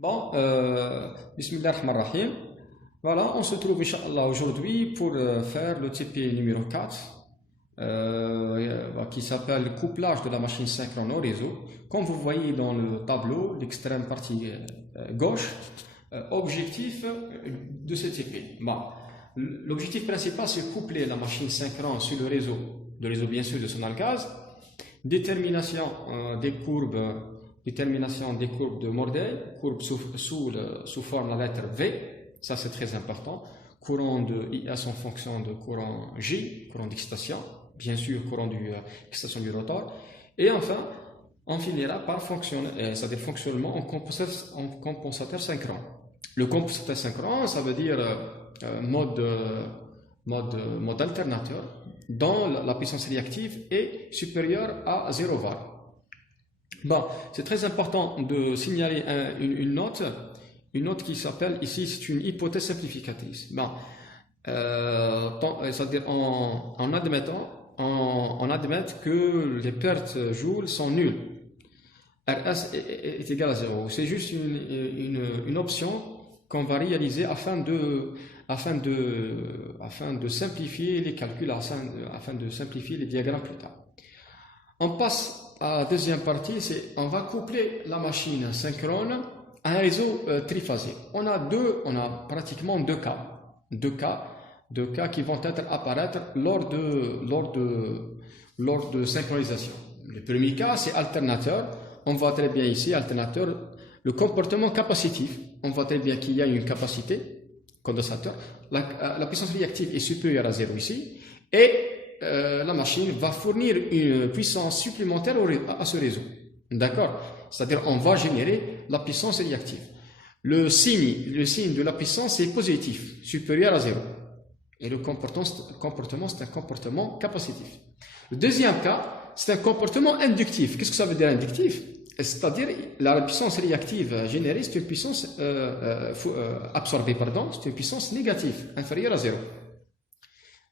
Bon, Bismillah ar-Rahman ar-Rahim. Voilà, on se trouve, Inch'Allah, aujourd'hui pour faire le TP numéro 4 qui s'appelle couplage de la machine synchrone au réseau. Comme vous voyez dans le tableau, l'extrême partie gauche, objectif de ce TP. Bon, l'objectif principal, c'est coupler la machine synchrone sur le réseau bien sûr de son gaz, détermination des courbes de Morday, courbe sous forme de la lettre V, ça c'est très important, courant de IS en fonction de courant J, courant d'excitation, bien sûr courant d'excitation du rotor, et enfin on finira par c'est-à-dire fonctionnement en compensateur synchrone. Le compensateur synchrone, ça veut dire mode alternateur dont la puissance réactive est supérieure à 0 var. Bon, c'est très important de signaler une note qui s'appelle ici, c'est une hypothèse simplificatrice. Bon, c'est-à-dire en admettant que les pertes joules sont nulles. RS est égal à 0. C'est juste une option qu'on va réaliser afin de simplifier les calculs, afin de simplifier les diagrammes plus tard. On passe à la deuxième partie, on va coupler la machine synchrone à un réseau triphasé. On a pratiquement deux cas qui vont apparaître lors de synchronisation. Le premier cas, c'est alternateur. On voit très bien ici, alternateur, le comportement capacitif. On voit très bien qu'il y a une capacité, condensateur. La puissance réactive est supérieure à 0 ici. Et la machine va fournir une puissance supplémentaire à ce réseau. D'accord? C'est-à-dire on va générer la puissance réactive. Le signe de la puissance est positif, supérieur à 0. Et le comportement, c'est un comportement capacitif. Le deuxième cas, c'est un comportement inductif. Qu'est-ce que ça veut dire inductif? C'est-à-dire la puissance réactive générée, c'est une puissance absorbée, c'est une puissance négative, inférieure à 0.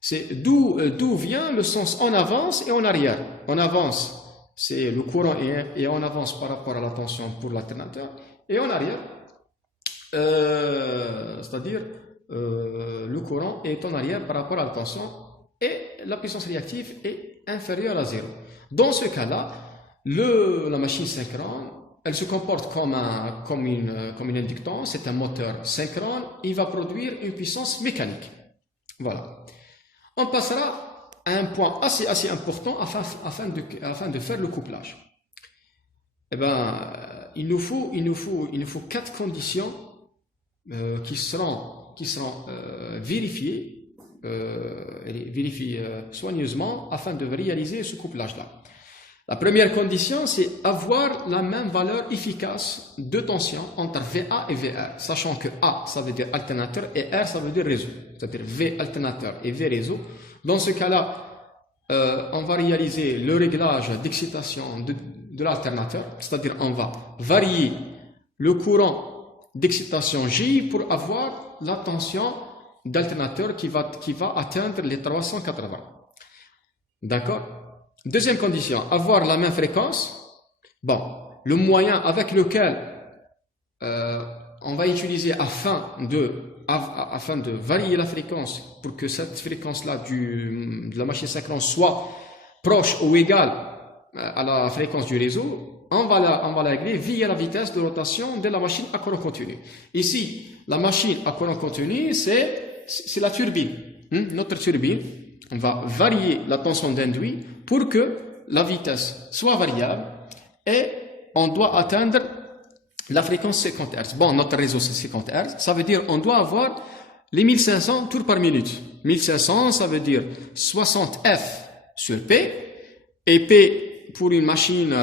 C'est d'où vient le sens en avance et en arrière. En avance, c'est le courant et en avance par rapport à la tension pour l'alternateur. Et en arrière, c'est-à-dire le courant est en arrière par rapport à la tension et la puissance réactive est inférieure à 0. Dans ce cas-là, la machine synchrone, elle se comporte comme une inductance, c'est un moteur synchrone, il va produire une puissance mécanique. Voilà. On passera à un point assez important afin de faire le couplage. Eh ben, il nous faut 4 conditions qui seront vérifiées soigneusement afin de réaliser ce couplage-là. La première condition, c'est avoir la même valeur efficace de tension entre VA et VR, sachant que A, ça veut dire alternateur, et R, ça veut dire réseau, c'est-à-dire V alternateur et V réseau. Dans ce cas-là, on va réaliser le réglage d'excitation de l'alternateur, c'est-à-dire on va varier le courant d'excitation J pour avoir la tension d'alternateur qui va atteindre les 380. D'accord? Deuxième condition, avoir la même fréquence. Bon, le moyen avec lequel on va utiliser afin de varier la fréquence pour que cette fréquence-là de la machine synchrone soit proche ou égale à la fréquence du réseau, on va la régler via la vitesse de rotation de la machine à courant continu. Ici, la machine à courant continu, c'est la turbine. Notre turbine, on va varier la tension d'induit pour que la vitesse soit variable et on doit atteindre la fréquence 50 Hz. Bon, notre réseau c'est 50 Hz, ça veut dire on doit avoir les 1500 tours par minute. 1500, ça veut dire 60 F sur P, et P pour une machine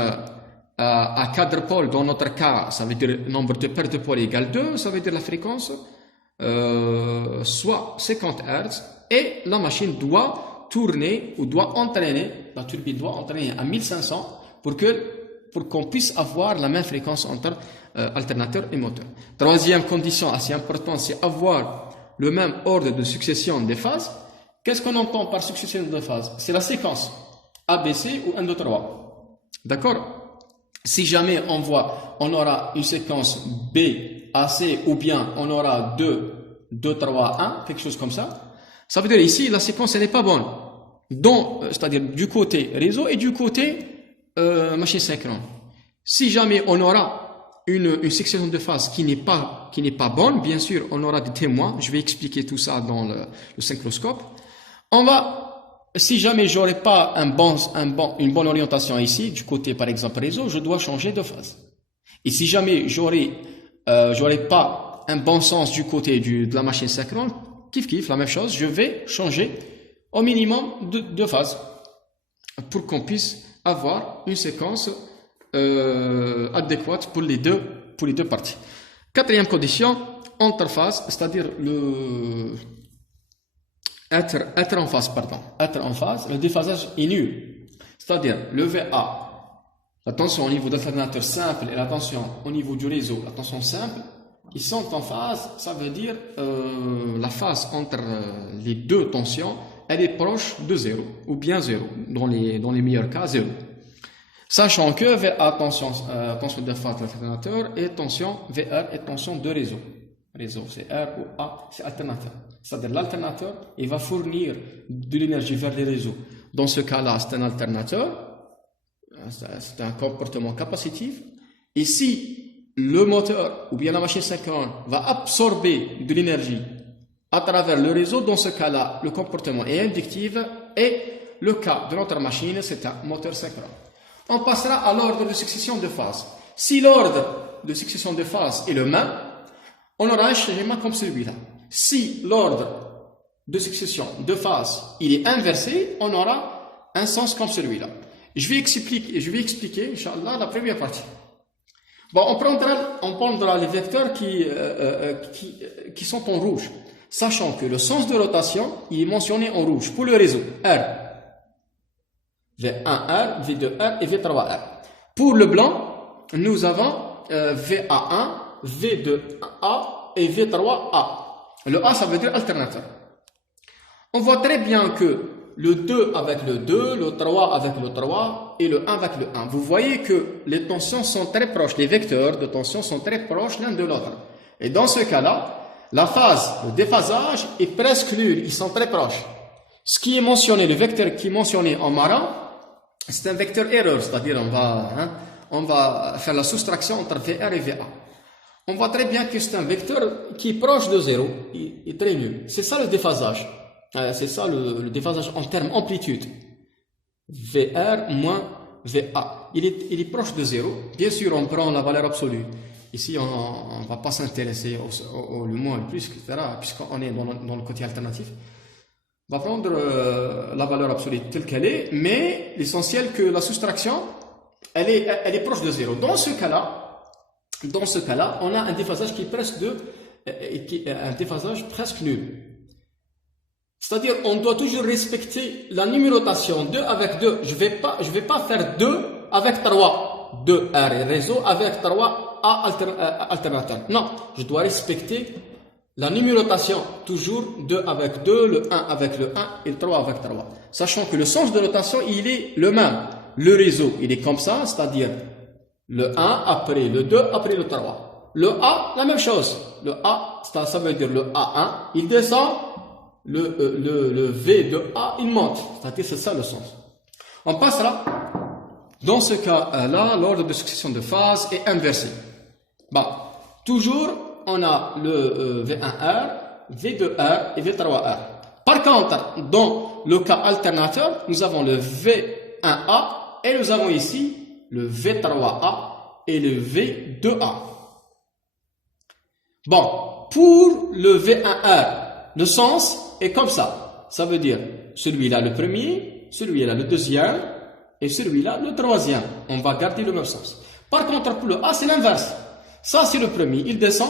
à 4 pôles, dans notre cas, ça veut dire le nombre de paires de pôles égale 2, ça veut dire la fréquence soit 50 Hz, et la machine doit tourner ou doit entraîner, la turbine doit entraîner à 1500 pour qu'on puisse avoir la même fréquence entre alternateur et moteur. Troisième condition assez importante, c'est avoir le même ordre de succession des phases. Qu'est-ce qu'on entend par succession de phases? C'est la séquence ABC ou 1, 2, 3. D'accord? Si jamais on aura une séquence B AC ou bien on aura 2, 2, 3, 1, quelque chose comme ça. Ça veut dire ici, la séquence, elle n'est pas bonne. C'est-à-dire du côté réseau et du côté machine synchrone. Si jamais on aura une succession de phases qui n'est pas bonne, bien sûr, on aura des témoins. Je vais expliquer tout ça dans le synchroscope. Si jamais j'aurais pas une bonne orientation ici, du côté par exemple réseau, je dois changer de phase. Et si jamais j'aurais pas un bon sens du côté de la machine synchrone, kiff, la même chose, je vais changer au minimum de phases pour qu'on puisse avoir une séquence adéquate pour les deux parties. Quatrième condition, entre phases, c'est-à-dire être en phase, le déphasage est nul. C'est-à-dire le VA, la tension au niveau d'alternateur simple et la tension au niveau du réseau, la tension simple, ils sont en phase, ça veut dire la phase entre les deux tensions, elle est proche de 0, ou bien 0, dans les meilleurs cas 0. Sachant que VA, tension de phase de l'alternateur, et tension VR est tension de réseau. Réseau, c'est R ou A, c'est alternateur. C'est-à-dire l'alternateur, il va fournir de l'énergie vers les réseaux. Dans ce cas-là, c'est un alternateur, c'est un comportement capacitif. Et si le moteur ou bien la machine synchrone va absorber de l'énergie à travers le réseau, dans ce cas-là, le comportement est inductif et le cas de notre machine, c'est un moteur synchrone. On passera à l'ordre de succession de phases. Si l'ordre de succession de phases est le même, on aura un schéma comme celui-là. Si l'ordre de succession de phases il est inversé, on aura un sens comme celui-là. Je vais expliquer, Inch'Allah, la première partie. Bon, on prendra les vecteurs qui sont en rouge, sachant que le sens de rotation il est mentionné en rouge pour le réseau R. V1R, V2R et V3R. Pour le blanc, nous avons VA1, V2A et V3A. Le A, ça veut dire alternateur. On voit très bien que le 2 avec le 2, le 3 avec le 3 et le 1 avec le 1. Vous voyez que les tensions sont très proches, les vecteurs de tension sont très proches l'un de l'autre. Et dans ce cas-là, la phase, le déphasage est presque nul, ils sont très proches. Ce qui est mentionné, le vecteur qui est mentionné en marron, c'est un vecteur erreur, c'est-à-dire on va faire la soustraction entre VR et VA. On voit très bien que c'est un vecteur qui est proche de 0, il est très nul. C'est ça le déphasage. C'est ça le déphasage en termes amplitude. VR moins VA. Il est proche de 0. Bien sûr, on prend la valeur absolue. Ici, on ne va pas s'intéresser au le moins, le plus, etc., puisqu'on est dans le côté alternatif. On va prendre la valeur absolue telle qu'elle est, mais l'essentiel que la soustraction, elle est proche de 0. Dans ce cas-là, on a un déphasage qui est un déphasage presque nul. C'est-à-dire, on doit toujours respecter la numérotation 2 avec 2. Je vais pas faire 2 avec 3. 2 R et réseau avec 3 A alternateur. Non, je dois respecter la numérotation, toujours 2 avec 2, le 1 avec le 1 et le 3 avec 3. Sachant que le sens de rotation, il est le même. Le réseau, il est comme ça, c'est-à-dire le 1 après le 2 après le 3. Le A, la même chose. Le A, ça veut dire le A1, il descend, le V de A, il monte. C'est-à-dire, c'est ça le sens. On passe là. Dans ce cas-là, l'ordre de succession de phases est inversé. Bon, toujours, on a le V1R, V2R et V3R. Par contre, dans le cas alternateur, nous avons le V1A et nous avons ici le V3A et le V2A. Bon, pour le V1R, le sens est comme ça. Ça veut dire celui-là le premier, celui-là le deuxième et celui-là le troisième. On va garder le même sens. Par contre, pour le A, c'est l'inverse. Ça, c'est le premier, il descend.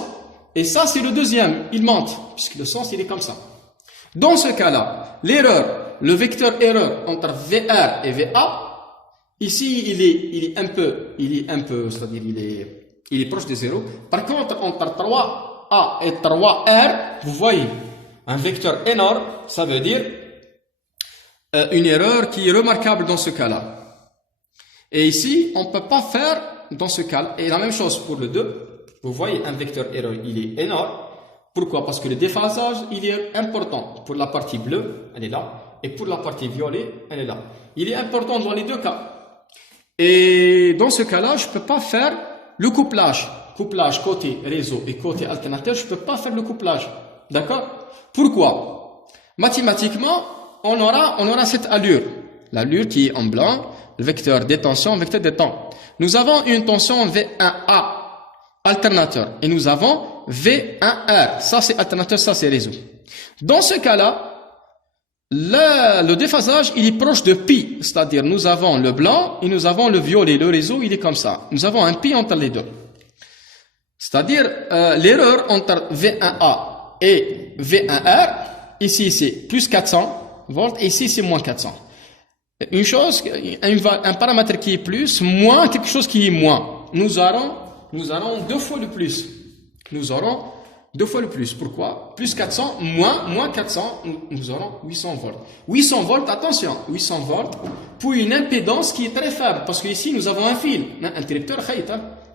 Et ça, c'est le deuxième, il monte, puisque le sens, il est comme ça. Dans ce cas-là, l'erreur, le vecteur erreur entre VR et VA, ici, il est un peu, c'est-à-dire, il est proche de 0. Par contre, entre 3A et 3R, vous voyez, un vecteur énorme, ça veut dire une erreur qui est remarquable dans ce cas-là. Et ici, on ne peut pas faire dans ce cas, et la même chose pour le 2, Vous voyez, un vecteur erreur, il est énorme. Pourquoi? Parce que le déphasage, il est important. Pour la partie bleue, elle est là. Et pour la partie violet, elle est là. Il est important dans les deux cas. Et dans ce cas-là, je ne peux pas faire le couplage. Couplage côté réseau et côté alternateur, je ne peux pas faire le couplage. D'accord? Pourquoi? Mathématiquement, on aura cette allure. L'allure qui est en blanc, le vecteur des tensions, vecteur des temps. Nous avons une tension V1A, alternateur. Et nous avons V1R. Ça, c'est alternateur, ça, c'est réseau. Dans ce cas-là, le déphasage, il est proche de pi. C'est-à-dire, nous avons le blanc et nous avons le violet. Le réseau, il est comme ça. Nous avons un pi entre les deux. C'est-à-dire, l'erreur entre V1A et V1R, ici, c'est plus 400 volts et ici, c'est moins 400. Une chose, un paramètre qui est plus, moins quelque chose qui est moins. Nous aurons deux fois le plus. Nous aurons deux fois le plus. Pourquoi? Plus 400, moins 400, nous aurons 800 volts. 800 volts, attention, 800 volts pour une impédance qui est très faible. Parce qu'ici, nous avons un fil. Un interrupteur,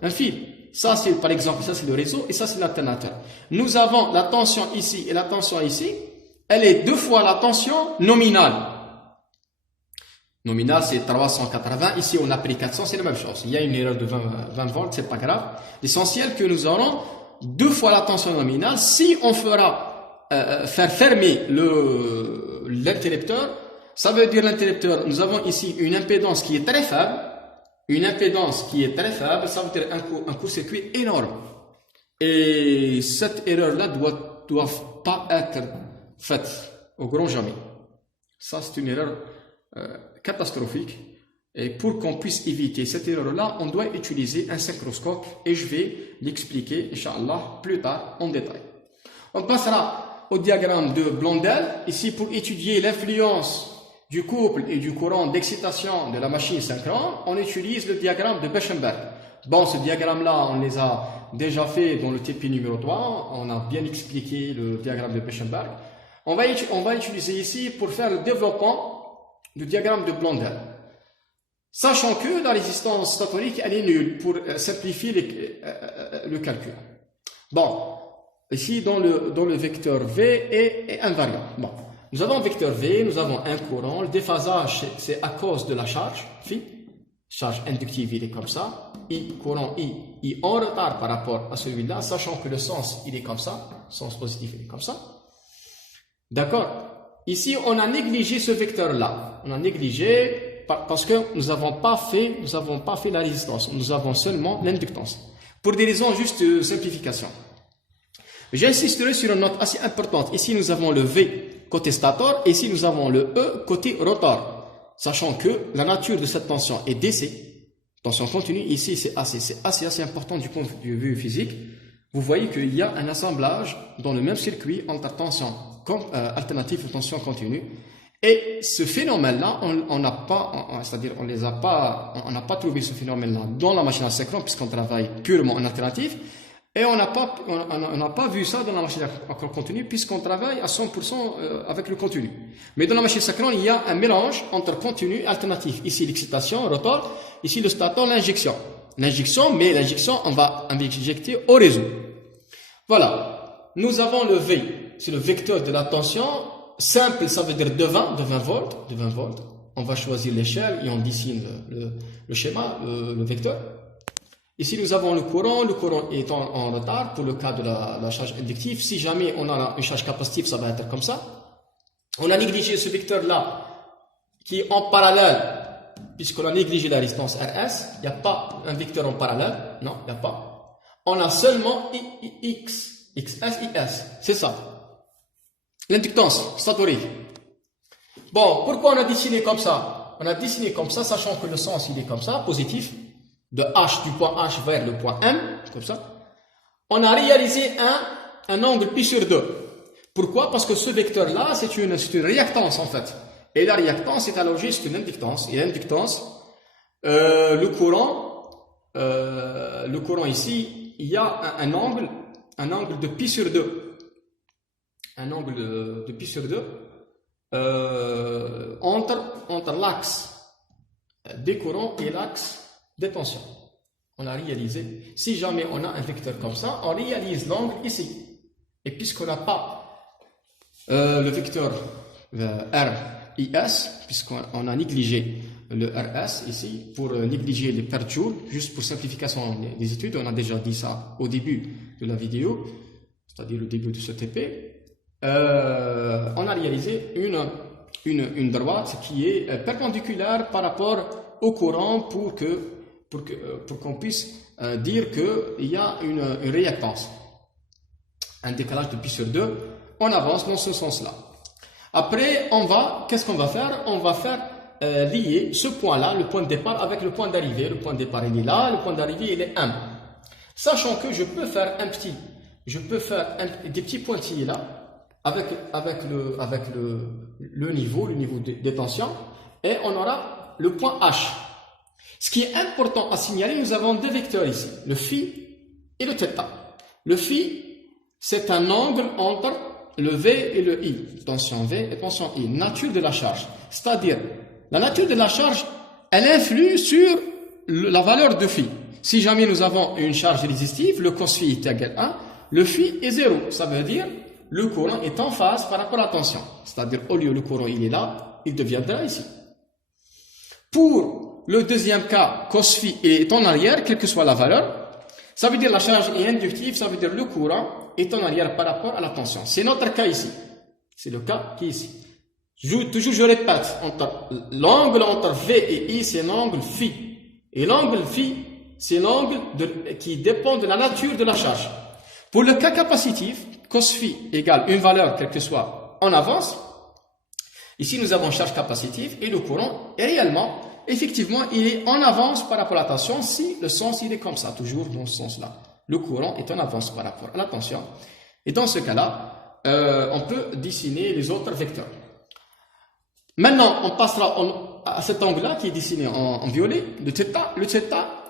un fil. Ça, c'est, par exemple, ça, c'est le réseau et ça, c'est l'alternateur. Nous avons la tension ici et la tension ici. Elle est deux fois la tension nominale. Nominal, c'est 380. Ici, on a pris 400, c'est la même chose. Il y a une erreur de 20 volts, c'est pas grave. L'essentiel que nous aurons deux fois la tension nominale. Si on fera faire fermer l'interrupteur, ça veut dire l'interrupteur, nous avons ici une impédance qui est très faible. Une impédance qui est très faible, ça veut dire un court-circuit énorme. Et cette erreur-là doit pas être faite au grand jamais. Ça, c'est une erreur catastrophique. Et pour qu'on puisse éviter cette erreur-là, on doit utiliser un synchroscope et je vais l'expliquer, Inch'Allah, plus tard en détail. On passera au diagramme de Blondel, ici pour étudier l'influence du couple et du courant d'excitation de la machine synchrone. On utilise le diagramme de Beschenberg. Bon, ce diagramme-là, on les a déjà fait dans le TP numéro 3. On a bien expliqué le diagramme de Beschenberg. On va utiliser ici pour faire le développement du diagramme de Blondel. Sachant que la résistance statorique, elle est nulle pour simplifier le calcul. Bon, ici dans le vecteur V est invariant. Bon, nous avons un vecteur V, nous avons un courant. Le déphasage, c'est à cause de la charge, phi. Charge inductive, il est comme ça. I, courant I en retard par rapport à celui-là, sachant que le sens, il est comme ça. Sens positif, il est comme ça. D'accord? Ici, on a négligé ce vecteur-là. On a négligé parce que nous n'avons pas fait la résistance. Nous avons seulement l'inductance. Pour des raisons juste de simplification. J'insisterai sur une note assez importante. Ici, nous avons le V côté stator. Et ici, nous avons le E côté rotor. Sachant que la nature de cette tension est DC. Tension continue. Ici, c'est assez important du point de vue physique. Vous voyez qu'il y a un assemblage dans le même circuit entre tension alternative et tension continue. Et ce phénomène-là, on n'a pas trouvé ce phénomène-là dans la machine à synchrone puisqu'on travaille purement en alternative. Et on n'a pas vu ça dans la machine à continu puisqu'on travaille à 100% avec le continu. Mais dans la machine synchrone, il y a un mélange entre continu et alternatif. Ici, l'excitation, rotor. Ici, le stator, l'injection. Mais l'injection, on va injecter au réseau. Voilà. Nous avons le V. C'est le vecteur de la tension. Simple, ça veut dire de 20 volts. On va choisir l'échelle et on dessine le schéma, le vecteur. Ici, nous avons le courant est en retard pour le cas de la charge inductive. Si jamais on a une charge capacitive, ça va être comme ça. On a négligé ce vecteur-là qui est en parallèle, puisqu'on a négligé la résistance RS. Il n'y a pas un vecteur en parallèle. Non, il n'y a pas. On a seulement XS, IS. C'est ça. L'inductance statorique. Bon, pourquoi on a dessiné comme ça? On a dessiné comme ça, sachant que le sens, il est comme ça, positif. De H, du point H vers le point M, comme ça. On a réalisé un angle pi sur 2. Pourquoi? Parce que ce vecteur-là, c'est une réactance, en fait. Et la réactance est allongée, c'est une inductance. Et l'inductance, le courant ici, il y a un angle de pi sur 2. Un angle de pi sur 2 entre l'axe des courants et l'axe des tensions. On a réalisé, si jamais on a un vecteur comme ça, on réalise l'angle ici. Et puisqu'on n'a pas le vecteur RIS, puisqu'on a négligé le RS ici, pour négliger les per joule, juste pour simplification des études, on a déjà dit ça au début de la vidéo, c'est-à-dire au début de ce TP, on a réalisé une droite qui est perpendiculaire par rapport au courant pour qu'on puisse dire qu'il y a une réactance, un décalage de pi sur 2, on avance dans ce sens-là. Après, qu'est-ce qu'on va faire? On va faire lier ce point-là, le point de départ, avec le point d'arrivée. Le point de départ, il est là, le point d'arrivée, il est 1. Sachant que je peux faire des petits pointillés là, avec le niveau des tensions, et on aura le point H. Ce qui est important à signaler, nous avons deux vecteurs ici, le phi et le θ. Le phi, c'est un angle entre le V et le I, tension V et tension I, nature de la charge. C'est-à-dire, la nature de la charge, elle influe sur la valeur de phi. Si jamais nous avons une charge résistive, le cos phi est égal à 1, le phi est 0. Ça veut dire, le courant est en phase par rapport à la tension. C'est-à-dire, au lieu le courant il est là, il deviendra ici. Pour le deuxième cas, cos phi est en arrière, quelle que soit la valeur, ça veut dire la charge est inductive, ça veut dire le courant est en arrière par rapport à la tension. C'est notre cas ici. C'est le cas qui est ici. Toujours je répète, l'angle entre V et I, c'est l'angle phi. Et l'angle phi, c'est l'angle qui dépend de la nature de la charge. Pour le cas capacitif, cos phi égale une valeur, quelle que soit, en avance. Ici, nous avons charge capacitive et le courant est réellement, effectivement, il est en avance par rapport à la tension si le sens il est comme ça, toujours dans ce sens-là. Le courant est en avance par rapport à la tension. Et dans ce cas-là, on peut dessiner les autres vecteurs. Maintenant, on passera à cet angle-là qui est dessiné en violet, le θ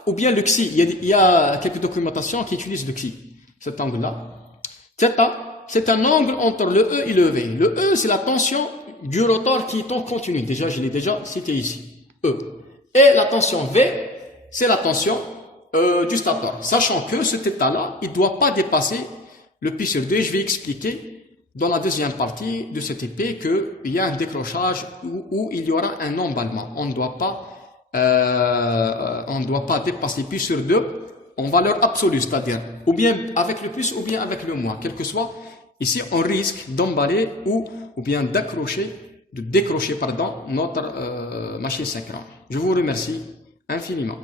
ou bien le xi. Il y a quelques documentations qui utilisent le xi, cet angle-là. θ, c'est un angle entre le E et le V. Le E, c'est la tension du rotor qui est en continu. Déjà, je l'ai déjà cité ici. E. Et la tension V, c'est la tension du stateur. Sachant que ce θ-là, il ne doit pas dépasser le pi sur 2. Je vais expliquer dans la deuxième partie de cette épée qu'il y a un décrochage où il y aura un emballement. On ne doit pas dépasser pi sur 2 en valeur absolue, c'est-à-dire ou bien avec le plus ou bien avec le moins, quel que soit. Ici, on risque d'emballer ou bien de décrocher notre machine synchro. Je vous remercie infiniment.